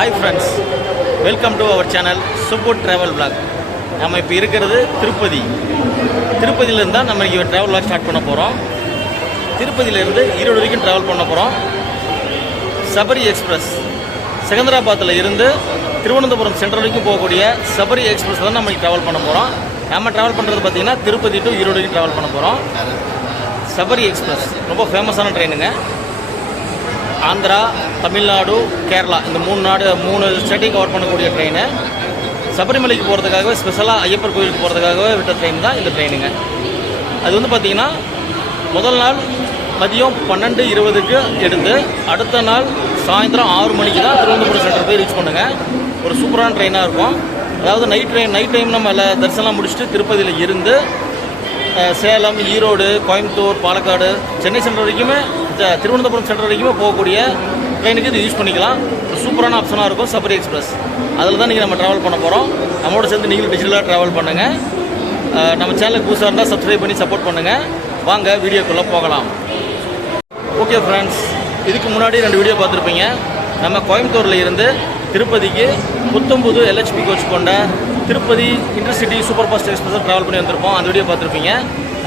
Hi friends, welcome to our channel super travel vlog. நம்ம இப்போ இருக்கிறது திருப்பதியிலேருந்து தான் நம்ம இங்கே ட்ராவல் vlog ஸ்டார்ட் பண்ண போகிறோம். திருப்பதியிலேருந்து ஈரோடு வரைக்கும் ட்ராவல் பண்ண போகிறோம். சபரி எக்ஸ்பிரஸ் செகந்திராபாத்தில் இருந்து திருவனந்தபுரம் சென்ட்ரல் வரைக்கும் போகக்கூடிய சபரி எக்ஸ்பிரஸ் தான் நம்ம ட்ராவல் பண்ண போகிறோம். நம்ம ட்ராவல் பண்ணுறது பார்த்திங்கன்னா திருப்பதி டு ஈரோடு வரைக்கும் ட்ராவல் பண்ண போகிறோம். சபரி எக்ஸ்பிரஸ் ரொம்ப ஃபேமஸான ட்ரெயினுங்க. ஆந்திரா, தமிழ்நாடு, கேரளா இந்த மூணு ஸ்டேட்டையும் கவர் பண்ணக்கூடிய ட்ரெயின். சபரிமலைக்கு போகிறதுக்காகவே ஸ்பெஷலாக ஐயப்பர் கோயிலுக்கு போகிறதுக்காகவே விட்ட ட்ரெயின் தான் இந்த ட்ரெயினுங்க. அது வந்து பார்த்திங்கன்னா முதல் நாள் மதியம் 12:20க்கு எடுத்து அடுத்த நாள் சாயந்தரம் 6 மணிக்கு தான் திருவனந்தபுரம் சென்டர் போய் ரீச் பண்ணுங்க. ஒரு சூப்பரான ட்ரெயினாக இருக்கும். அதாவது நைட் டைம் நம்ம தரிசனம் முடிச்சுட்டு திருப்பதியில் இருந்து சேலம், ஈரோடு, கோயம்புத்தூர், பாலக்காடு, சென்னை சென்டர் வரைக்குமே திருவனந்தபுரம் சென்டர் வரைக்குமே போகக்கூடிய ட்ரெயினுக்கு இது யூஸ் பண்ணிக்கலாம். ஒரு சூப்பரான ஆப்ஷனாக இருக்கும் சபரி எக்ஸ்பிரஸ். அதில் தான் நீங்கள் நம்ம ட்ராவல் பண்ண போகிறோம். நம்மளோட சேர்ந்து நீங்களும் டிஜிட்டலாக ட்ராவல் பண்ணுங்கள். நம்ம சேனலுக்கு புதுசாக இருந்தால் சப்ஸ்கிரைப் பண்ணி சப்போர்ட் பண்ணுங்கள். வாங்க வீடியோக்குள்ளே போகலாம். ஓகே ஃப்ரெண்ட்ஸ், இதுக்கு முன்னாடி 2 வீடியோ பார்த்துருப்பீங்க. நம்ம கோயம்புத்தூரில் இருந்து திருப்பதிக்கு 19 LHP கோச் கொண்ட Tirupati intercity super fast express travel பண்ணி வந்திருப்போம். அந்த வீடியோ பார்த்துருப்பீங்க.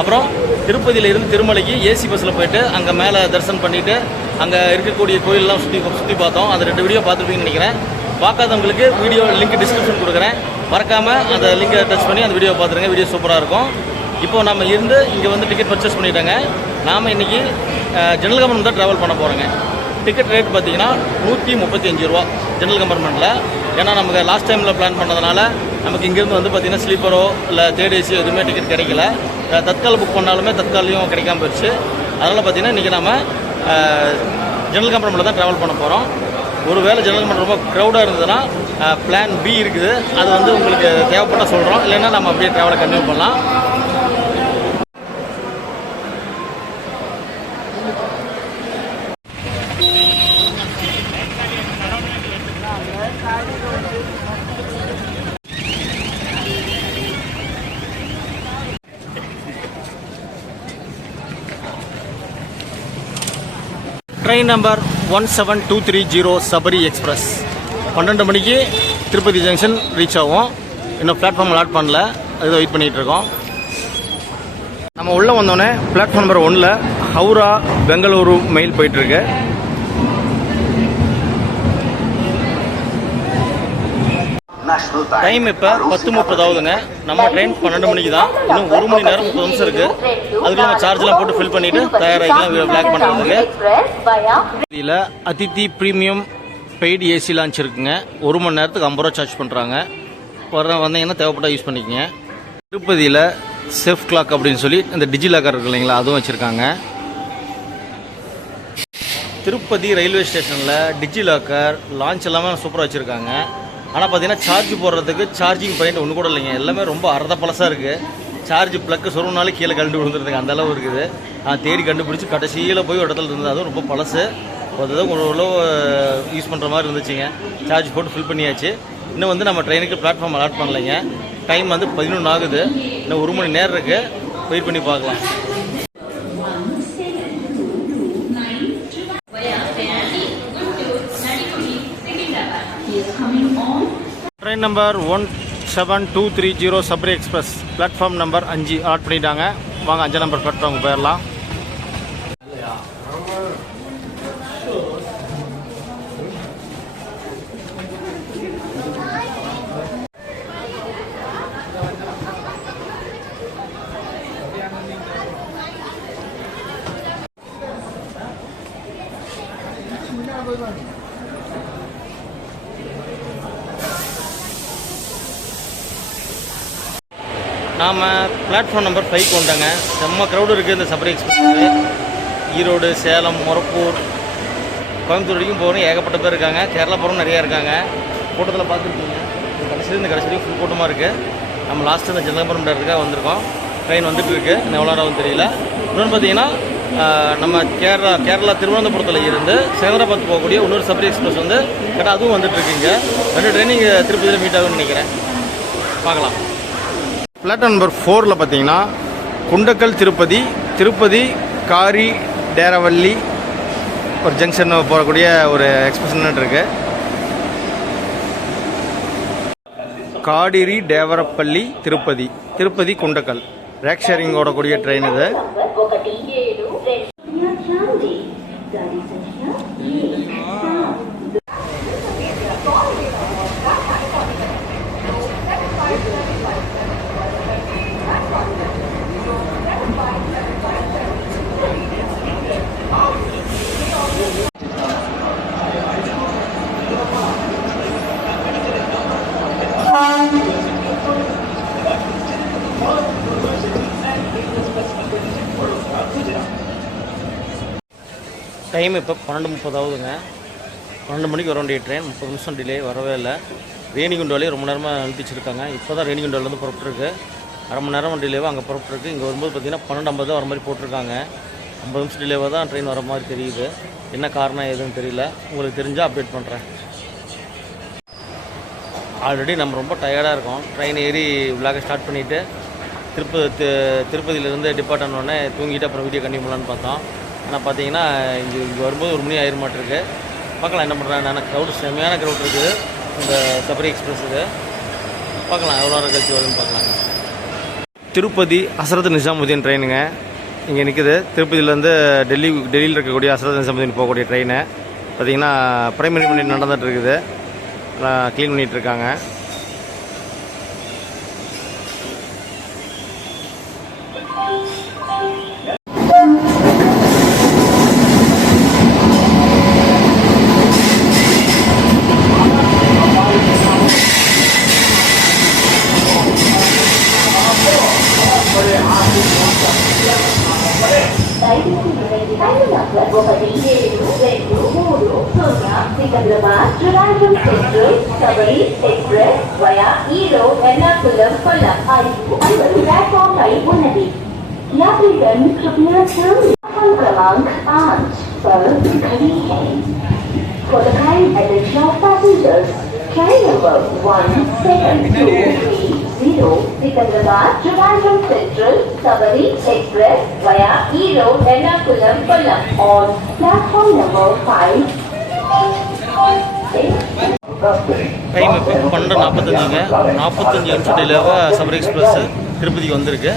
அப்புறம் திருப்பதியில் இருந்து திருமலைக்கு ஏசி பஸ்ஸில் போயிட்டு அங்கே மேலே தரிசனம் பண்ணிவிட்டு அங்கே இருக்கக்கூடிய கோயிலெலாம் சுற்றி பார்த்தோம். அந்த 2 வீடியோ பார்த்துருப்பீங்கன்னு நினைக்கிறேன். பார்க்காதவங்களுக்கு வீடியோ லிங்க் டிஸ்கிரிப்ஷன் கொடுக்குறேன். மறக்காமல் அந்த லிங்கை டச் பண்ணி அந்த வீடியோ பார்த்துருங்க. வீடியோ சூப்பராக இருக்கும். இப்போது நம்ம இருந்து இங்கே வந்து டிக்கெட் பர்ச்சேஸ் பண்ணிட்டாங்க. நாம் இன்றைக்கி ஜெனரல் கம்பார்ட்மெண்ட் தான் ட்ராவல் பண்ண போகிறோங்க. டிக்கெட் ரேட் பார்த்தீங்கன்னா 135 ரூபா ஜெனரல் கம்பார்ட்மெண்ட்டில். ஏன்னா நமக்கு லாஸ்ட் டைமில் பிளான் பண்ணதுனால நமக்கு இங்கேருந்து வந்து பார்த்திங்கன்னா ஸ்லீப்பரோ இல்லை தேர்ட் ஏசியோ எதுவுமே டிக்கெட் கிடைக்கல. தற்கால் புக் பண்ணாலுமே தற்காலையும் கிடைக்காம போயிடுச்சு. அதனால் பார்த்திங்கன்னா இன்றைக்கி நம்ம ஜெனரல் கம்பார்ட்மெண்ட்டில் தான் ட்ராவல் பண்ண போகிறோம். ஒருவேளை ஜெனரல் கம்பார்ட்மெண்ட் ரொம்ப க்ரௌடாக இருந்ததுன்னா பிளான் பி இருக்குது. அது வந்து உங்களுக்கு தேவைப்பட்டால் சொல்கிறோம். இல்லைன்னா நம்ம அப்படியே ட்ராவலை கண்டினியூ பண்ணலாம். ட்ரெயின் நம்பர் 17230 சபரி எக்ஸ்பிரஸ் 12 மணிக்கு திருப்பதி ஜங்ஷன் ரீச் ஆகும். இன்னும் பிளாட்ஃபார்ம் அலாட் பண்ணல, அது வெயிட் பண்ணிகிட்டு இருக்கோம். நம்ம உள்ளே வந்தோடனே பிளாட்ஃபார்ம் நம்பர் 1ல் ஹவுரா பெங்களூரு மெயில் போயிட்டுருக்கு. டைம் இப்போ 10:30 ஆகுதுங்க. நம்ம ட்ரெயின் 12 மணிக்கு தான். இன்னும் 1 மணி நேரம் 30 நிமிஷம் இருக்குது. அதுக்கு நம்ம சார்ஜெலாம் போட்டு ஃபில் பண்ணிவிட்டு தயாராகிக்கலாம் பிளாக் பண்ணுறதுக்கு. இதில் Aditi premium paid AC launch இருக்குங்க. 1 மணி நேரத்துக்கு 50 ரூபா சார்ஜ் பண்ணுறாங்க. வந்தீங்கன்னா தேவைப்பட்டால் யூஸ் பண்ணிக்கோங்க. திருப்பதியில் சேஃப் கிளாக் அப்படின்னு சொல்லி இந்த டிஜி லாக்கர் இருக்கு இல்லைங்களா, அதுவும் வச்சுருக்காங்க. திருப்பதி ரயில்வே ஸ்டேஷனில் டிஜி லாக்கர் லான்ச் எல்லாமே சூப்பராக வச்சுருக்காங்க. ஆனால் பார்த்தீங்கன்னா சார்ஜ் போடுறதுக்கு சார்ஜிங் பாயிண்ட் ஒன்று கூட இல்லைங்க. எல்லாமே ரொம்ப அறத பழசாக இருக்குது. சார்ஜ் ப்ளக்கு சொருனாலே கீழே கண்டு விழுந்துருதுங்க, அந்தளவு இருக்குது. தேடி கண்டுபிடிச்சி கடைசியில் போய் ஒரு இடத்துல இருந்தது. அதுவும் ரொம்ப பழசு. அதுதான் ஓரளவு யூஸ் பண்ணுற மாதிரி இருந்துச்சுங்க. சார்ஜ் போட்டு ஃபில் பண்ணியாச்சு. இன்னும் வந்து நம்ம ட்ரெயினுக்கு பிளாட்ஃபார்ம் அலாட் பண்ணலைங்க. டைம் வந்து 11 ஆகுது. இன்னும் 1 மணி நேரம் இருக்குது. வெயிட் பண்ணி பார்க்கலாம். Train number 17230 Sabari express platform number 5 allot பண்ணிட்டாங்க. வாங்க 5 நம்பர் பிளாட்ஃபார்முக்கு போயிடலாம். நாம் பிளாட்ஃபார்ம் நம்பர் 5 கொண்டாங்க. செம்ம க்ரௌடு இருக்குது இந்த சபரி எக்ஸ்பிரஸ்க்கு. ஈரோடு, சேலம், மொரப்பூர், கோயம்புத்தூர் வரைக்கும் போகணும். ஏகப்பட்ட பேர் இருக்காங்க. கேரளா போகிறவங்க நிறையா இருக்காங்க. கூட்டத்தில் பார்த்துருக்கீங்க. இந்த கடைசி வரைக்கும் ஃபுல் கூட்டமாக இருக்குது. நம்ம லாஸ்ட்டு இந்த ஜெனரல் கம்பார்ட்மெண்ட்டுக்காக வந்திருக்கோம். ட்ரெயின் வந்துட்டு இருக்குது. இன்னும் எவ்வளோ நேரம் தெரியல. இன்னொன்று பார்த்தீங்கன்னா நம்ம கேரளா திருவனந்தபுரத்தில் இருந்து செகந்திராபாத் போகக்கூடிய இன்னொரு சபரி எக்ஸ்பிரஸ் வந்து கரெக்டாக அதுவும் வந்துட்டுருக்குங்க. 2 ட்ரெயின் இங்கே திருப்பதியில் மீட் ஆகும்னு நினைக்கிறேன். பார்க்கலாம். பிளாட்ஃபார்ம் நம்பர் 4ல் பார்த்தீங்கன்னா குண்டக்கல் திருப்பதி காரி டேரவள்ளி ஒரு ஜங்ஷன் போகக்கூடிய ஒரு எக்ஸ்பிரஷன் இருக்குது. காடிரி தேவரப்பள்ளி திருப்பதி திருப்பதி குண்டக்கல் ரேக் ஷேரிங் ஓடக்கூடிய ட்ரெயின் இது. டைம் இப்போ 12:30 ஆகுதுங்க. 12 மணிக்கு வர வேண்டிய ட்ரெயின் 30 நிமிஷம் டிலே, வரவே இல்லை. ரேணிகுண்டாலே ரொம்ப நேரமாக நிறுத்திச்சிருக்காங்க. இப்போ தான் ரேணிகுண்டாலேருந்து புறப்பட்டுருக்கு. அரை மணி நேரம் டிலேவாக அங்கே புறப்பட்டுருக்கு. இங்கே வரும்போது பார்த்திங்கன்னா 12:50 தான் வர மாதிரி போட்டிருக்காங்க. 50 நிமிஷம் டிலேவாக தான் ட்ரெயின் வர மாதிரி தெரியுது. என்ன காரணம் எதுன்னு தெரியல. உங்களுக்கு தெரிஞ்சால் அப்டேட் பண்ணுறேன். ஆல்ரெடி நம்ம ரொம்ப டயர்டாக இருக்கோம். ட்ரெயின் ஏறி விளாக ஸ்டார்ட் பண்ணிவிட்டு திருப்பதியிலேருந்து டிபார்ட் ஆனோடனே தூங்கிட்டு அப்புறம் வீடியோ கண்டினியூ பண்ணலான்னு பார்த்தோம். ஆனால் பார்த்தீங்கன்னா இங்கே வரும்போது 1 மணி ஆயிர மாட்டிருக்கு. பார்க்கலாம் என்ன பண்ணுறேன். நான் க்ரௌடு செம்மையான க்ரௌட் இருக்குது இந்த சபரி எக்ஸ்பிரஸுக்கு. பார்க்கலாம் எவ்வளோ நேரம் கழிச்சு வருதுன்னு பார்க்கலாம். திருப்பதி ஹஸ்ரத் நிசாமுதீன் ட்ரெயினுங்க இங்கே நிற்குது. திருப்பதியிலேருந்து டெல்லியில் இருக்கக்கூடிய ஹஸ்ரத் நிசாமுதீன் போகக்கூடிய ட்ரெயினு பார்த்திங்கன்னா பிரைமரி பண்ணி நடந்துகிட்டு இருக்குது. க்ளீன் பண்ணிகிட்ருக்காங்க. Sikandrabad, Trivandrum Central, Sabari Express via Erode, Ernakulam, Kollam, Alvaru platform पर उन्नति. यात्रीगण कृपया ध्यान क्रमांक 5 पर खड़ी है. For the kind attention of passengers, train number 17230 Sikandrabad, Trivandrum Central, Sabari Express via Erode, Ernakulam, Kollam on platform number 5. Time இப்போ 12:45ங்க. 45 நிமிஷம் டிலேவாக சபரி எக்ஸ்பிரஸ் திருப்பதிக்கு வந்திருக்கு.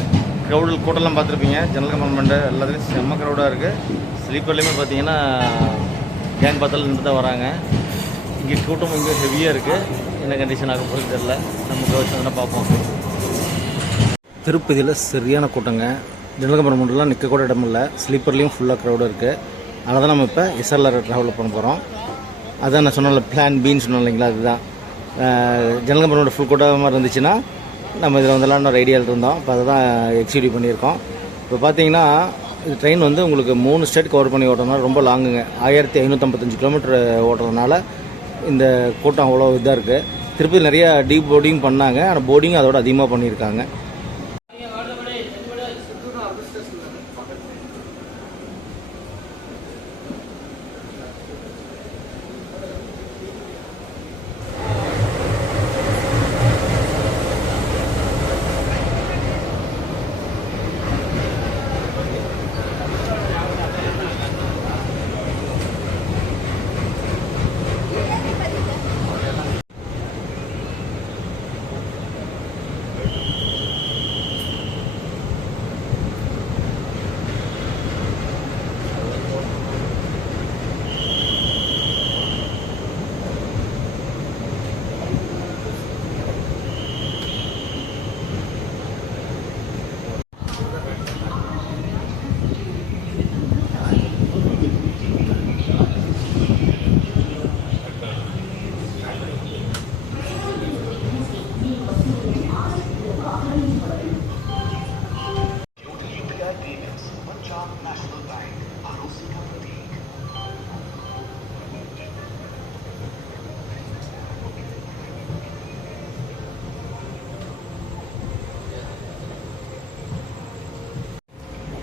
கூட்டம்லாம் பார்த்துருப்பீங்க. ஜெனரல் கம்பார்ட்மெண்ட்டு எல்லாத்துலேயும் செம்ம க்ரௌடாக இருக்குது. ஸ்லீப்பர்லேயுமே பார்த்தீங்கன்னா கேங் பார்த்தாலும் நின்று தான் வராங்க. இங்கே கூட்டம் இங்கே ஹெவியாக இருக்குது. என்ன கண்டிஷன் ஆக போகிறது தெரியல. நமக்கு வச்சதுன்னா பார்ப்போம். திருப்பதியில் சரியான கூட்டங்க. ஜெனரல் கம்பார்ட்மெண்ட்லாம் நிற்க கூட இடம் இல்லை. ஸ்லீப்பர்லேயும் ஃபுல்லாக க்ரௌடாக இருக்குது. அதனால தான் நம்ம இப்போ எஸ்எல்ஆர் ட்ராவல் பண்ண போகிறோம். அதான் நான் சொன்னல பிளான் பின்னு சொன்னோம் இல்லைங்களா, அதுதான். ஜெனரல் கம்பார்ட்மெண்ட் ஃபுல் கூட்டமாக மாதிரி இருந்துச்சுன்னா நம்ம இதில் வந்துடலான்னு ஒரு ஐடியாவில் இருந்தோம். இப்போ அதை தான் எக்ஸிக்யூட் பண்ணியிருக்கோம். இப்போ பார்த்தீங்கன்னா இது ட்ரெயின் வந்து உங்களுக்கு 3 ஸ்டேட் கவர் பண்ணி ஓட்டுறதுனால ரொம்ப லாங்குங்க. 1555 கிலோமீட்டர் ஓட்டுறதுனால இந்த கூட்டம் அவ்வளோ இதாக இருக்குது. திருப்பதி நிறையா டீப் போர்டிங் பண்ணாங்க. ஆனால் போர்டிங் அதோட அதிகமாக பண்ணியிருக்காங்க.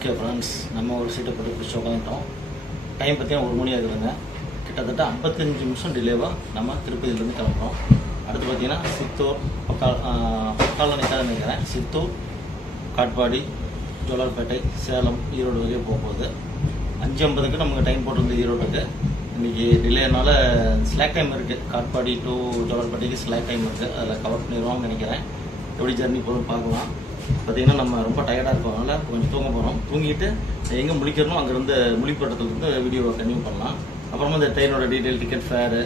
ஓகே ஃப்ரெண்ட்ஸ், நம்ம ஒரு சீட்டை போட்டு பிடிச்சி உட்காந்துட்டோம். டைம் பார்த்தீங்கன்னா 1 மணி ஆகுதுங்க. கிட்டத்தட்ட 55 நிமிஷம் டிலேவாக நம்ம திருப்பதியிலேருந்து கிளம்புறோம். அடுத்து பார்த்தீங்கன்னா சித்தூர் பக்காலில் நிற்காத நினைக்கிறேன். சித்தூர், காட்பாடி, ஜோலார்பேட்டை, சேலம், ஈரோடு வரையும் போகும்போது 5:50க்கு நமக்கு டைம் போட்டிருந்தது ஈரோடுக்கு. இன்றைக்கி டிலேனால ஸ்லாக் டைம் இருக்குது. காட்பாடி டு ஜோலார்பேட்டைக்கு ஸ்லாக் டைம் இருக்குது. அதில் கவர் பண்ணிடுவோம்னு நினைக்கிறேன். எப்படி ஜர்னி போதும் பார்க்கலாம். பார்த்திங்கன்னா நம்ம ரொம்ப டயர்டாக இருக்கோம், அதனால் கொஞ்சம் தூங்க போகிறோம். தூங்கிட்டு எங்கே முழிக்கிறனோ அங்கேருந்து முழிப்பட்டத்துலேருந்து வீடியோவை கன்டினியூ பண்ணலாம். அப்புறமா இந்த ட்ரெயினோட டீட்டெயில், டிக்கெட், ஃபேரு,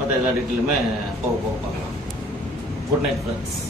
மற்ற எல்லா டீட்டெயிலுமே போக போக பார்க்கலாம். Good night friends.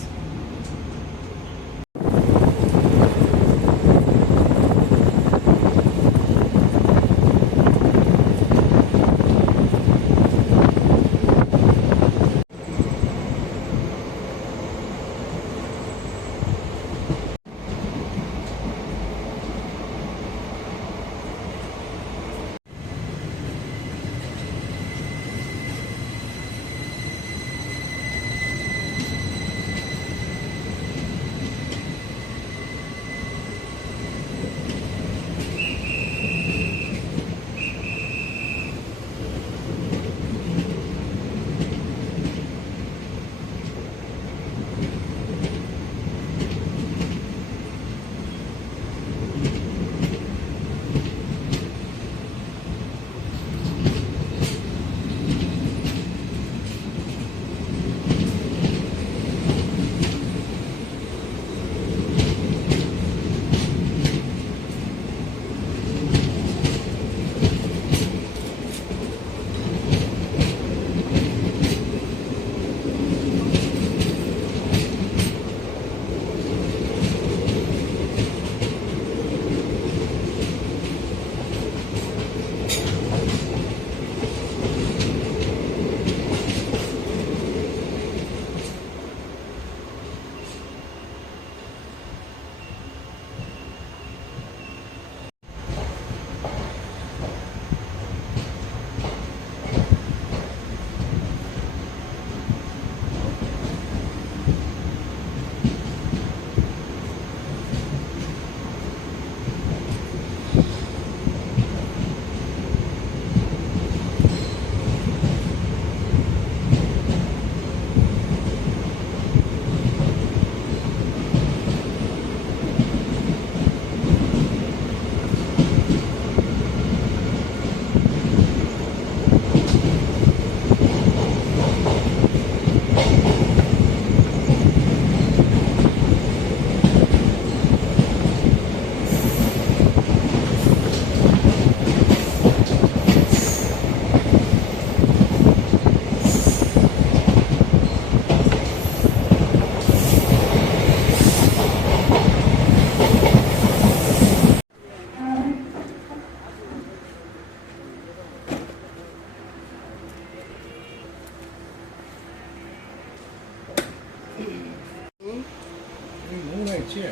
மூணாயிடுச்சு.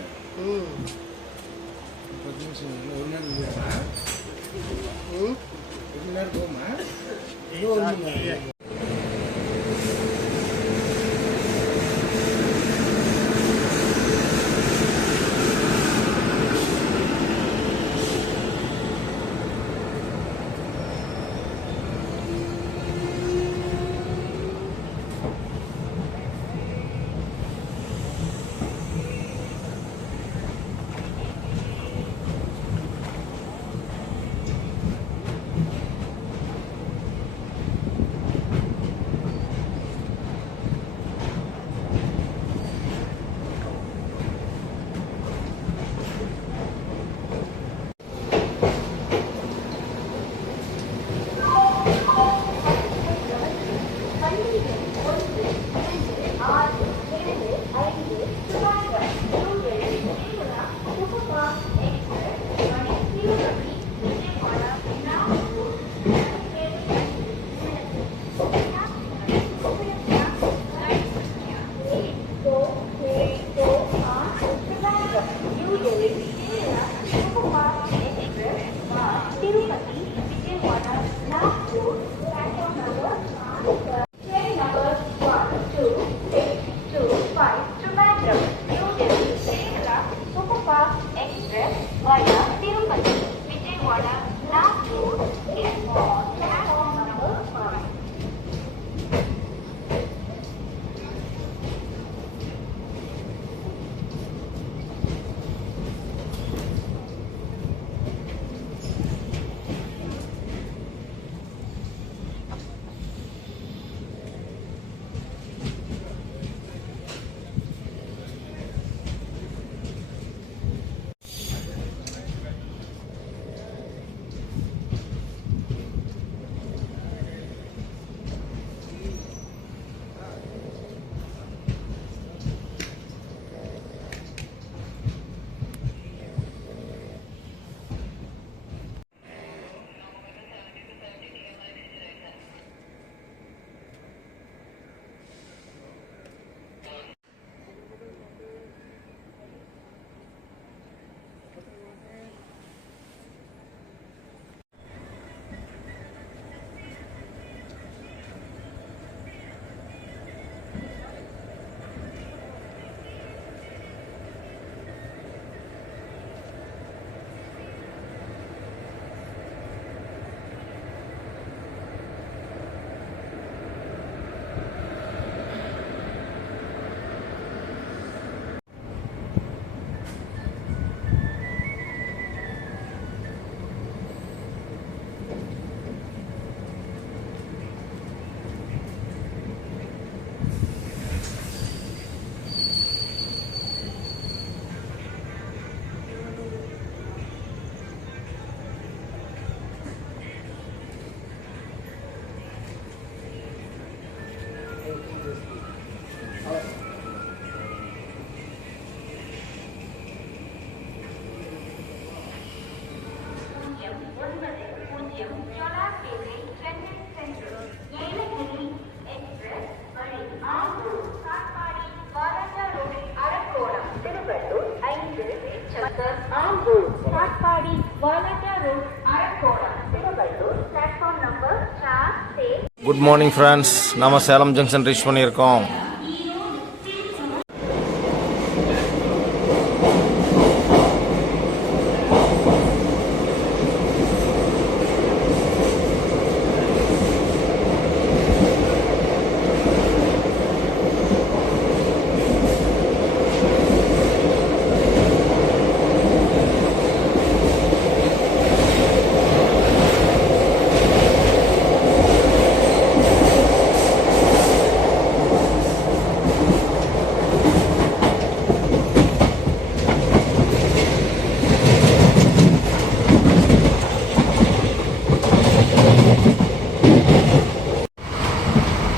10 நிமிஷம் ஒரு நேரம் இல்லையா? ஒரு நேரம் போமா? குட் மார்னிங் ஃப்ரெண்ட்ஸ், நம்ம சேலம் ஜங்ஷன் ரீச் பண்ணியிருக்கோம்.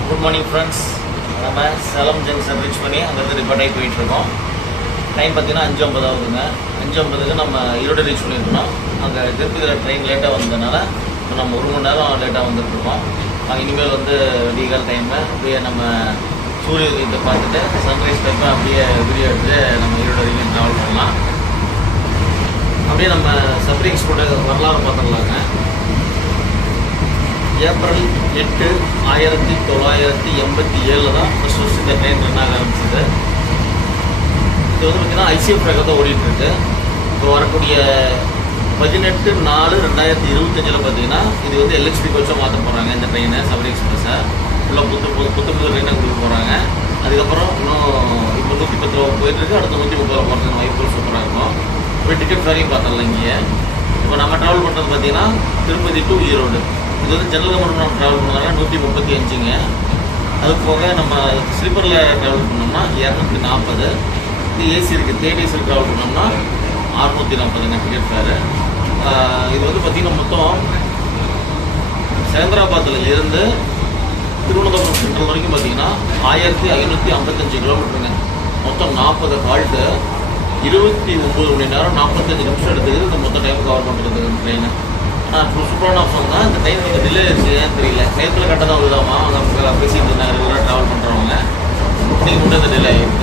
குட் மார்னிங் ஃப்ரெண்ட்ஸ், நம்ம சேலம் ஜங்ஷன் ரீச் பண்ணி அங்கேருந்து ரிப்போர்ட் ஆகி போயிட்டுருக்கோம். டைம் பார்த்தீங்கன்னா 5:50 ஆகுதுங்க. 5:50க்கு நம்ம ஈரோடு ரீச் பண்ணியிருக்கோம். அங்கே திருப்பதியில் ட்ரெயின் லேட்டாக வந்ததுனால இப்போ நம்ம 1 மணி நேரம் லேட்டாக வந்துட்டுருக்கோம். இனிமேல் வந்து விடிகால் டைமில் அப்படியே நம்ம சூரிய உதயத்தை பார்த்துட்டு சன்ரைஸ் டைப்பை அப்படியே வீடியோ எடுத்து நம்ம ஈரோடு வரைக்கும் ட்ராவல் பண்ணலாம். அப்படியே நம்ம சபரி எக்ஸ்போர்ட் வரலாறு பார்த்துடலாங்க. ஏப்ரல் 8, 1987 தான் ஃபஸ்ட் இந்த ட்ரெயின் ரன் ஆக ஆரம்பிச்சது. இது வந்து பார்த்திங்கன்னா ஐசிஎஃப் ரேக்காக தான் ஓடிட்டுருக்கு. இப்போ வரக்கூடிய 18/4/2025 பார்த்தீங்கன்னா இது வந்து எல்ஹெச்பி கோச்சாக மாற்ற போகிறாங்க. இந்த ட்ரெயினை சபரி எக்ஸ்பிரஸை ஃபுல்லாக புது ட்ரெயினாக கொடுக்க போகிறாங்க. அதுக்கப்புறம் இன்னும் இப்போ 110 போயிட்டுருக்கு. அடுத்த 130 போகிறதுக்கு வாய்ப்புகள் சூப்பராக இருக்கும். இப்போ டிக்கெட் வரையும் பார்த்துடலாம். இங்கே இப்போ நம்ம ட்ராவல் பண்ணுறது பார்த்திங்கன்னா திருப்பதி டு ஈரோடு. இது வந்து ஜெனரல் கமெண்ட் நம்ம ட்ராவல் பண்ணாங்க 135ங்க. அது போக நம்ம ஸ்லீப்பரில் ட்ராவல் பண்ணோம்னா 240. இது ஏசி இருக்குது, தேர்ட் ஏசியில் ட்ராவல் பண்ணோம்னா 640ங்க டிக்கெட் ஃபேரு. இது வந்து பார்த்திங்கன்னா மொத்தம் செகந்திராபாத்தில் இருந்து திருவனந்தபுரம் சென்ட்ரல் வரைக்கும் பார்த்திங்கன்னா 1555 கிலோமீட்டருங்க. மொத்தம் 40 ஹால்ட்டு, 29 மணி நேரம் 45 நிமிஷம் எடுத்துக்குது இந்த மொத்த டைம் கவர் பண்ணுறது ட்ரெயினை. சூப்பரான ஆப்ஷன் தான். இந்த ட்ரெயின் கொஞ்சம் டிலே ஆச்சு, ஏன்னு தெரியல. நேரத்தில் கரெக்டாக தான் வருதாமா அவங்க பேசிட்டு இருந்தாங்க. ரெகுலராக ட்ராவல் பண்ணுறவங்க இன்னைக்கு மட்டும் இந்த டிலே ஆகிருக்கு.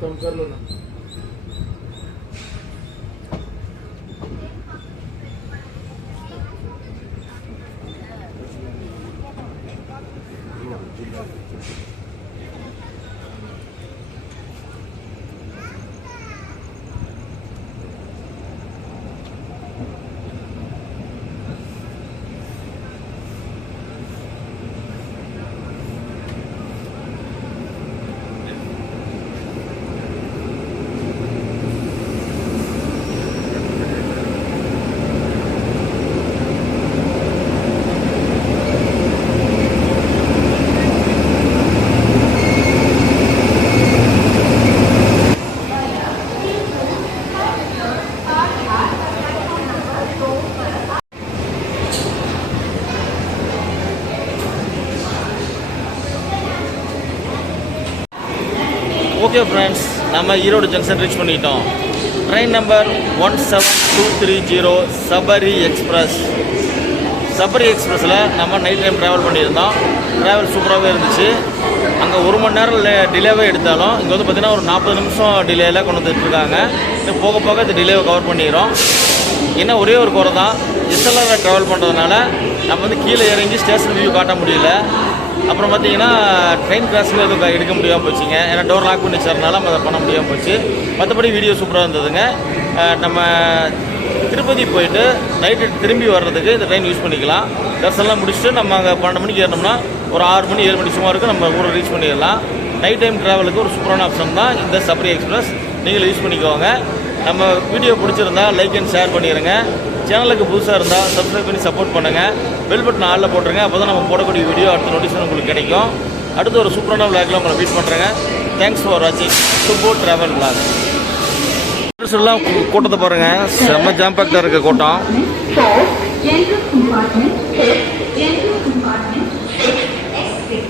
कम कर लो ना। ஓகே ஃப்ரெண்ட்ஸ், நம்ம ஈரோடு ஜங்ஷன் ரீச் பண்ணிட்டோம். Train number 17230 Sabari express. Sabari எக்ஸ்பிரஸில் நம்ம நைட் டைம் ட்ராவல் பண்ணியிருந்தோம். ட்ராவல் சூப்பராகவே இருந்துச்சு. அங்கே 1 மணி நேரம் டிலேவே எடுத்தாலும் இங்கே வந்து பார்த்திங்கன்னா ஒரு 40 நிமிஷம் டிலேயில் கொண்டு வந்துட்டுருக்காங்க. இன்னும் போக போக இந்த டிலேவை கவர் பண்ணிடுறோம். என்ன ஒரே ஒரு குறை தான், எஸ்எல்ஆரில் ட்ராவல் பண்ணுறதுனால நம்ம வந்து கீழே இறங்கி ஸ்டேஷன் வியூ காட்ட முடியல. அப்புறம் பார்த்தீங்கன்னா ட்ரெயின் கிராஸில் எதுவும் எடுக்க முடியாமல் போச்சுங்க. ஏன்னா டோர் லாக் பண்ணி வச்சதுனால நம்ம அதை பண்ண முடியாமல் போச்சு. மற்றபடி வீடியோ சூப்பராக இருந்ததுங்க. நம்ம திருப்பதி போயிட்டு நைட்டு திரும்பி வர்றதுக்கு இந்த ட்ரெயின் யூஸ் பண்ணிக்கலாம். தர்சனம்லாம் முடிச்சுட்டு நம்ம அங்கே 12 மணிக்கு ஏறினோம்னா ஒரு 6 மணி 7 மணி சுமாருக்கு நம்ம ஊரை ரீச் பண்ணிடலாம். நைட் டைம் ட்ராவலுக்கு ஒரு சூப்பரான ஆப்ஷன் தான் இந்த சபரி எக்ஸ்பிரஸ். நீங்கள் யூஸ் பண்ணிக்கோங்க. நம்ம வீடியோ பிடிச்சிருந்தா லைக் அண்ட் ஷேர் பண்ணிடுங்க. சேனலுக்கு புதுசாக இருந்தால் சப்ஸ்கிரைப் பண்ணி சப்போர்ட் பண்ணுங்கள். பெல் பட்டன் ஆளில் போட்டுருங்க. அப்போ தான் நம்ம போடக்கூடிய வீடியோ அடுத்த நோட்டிஃபிகேஷன் உங்களுக்கு கிடைக்கும். அடுத்து ஒரு சூப்பரான விளாக்லாம் உங்களை மீட் பண்ணுறேங்க. தேங்க்ஸ் ஃபார் வாட்சிங் சுப்போ ட்ராவல் விளாக். எல்லாம் கூட்டத்தை பாருங்கள், செம்ம ஜாம் பேக்டாக இருக்க கூட்டம். General compartment, general compartment, X6.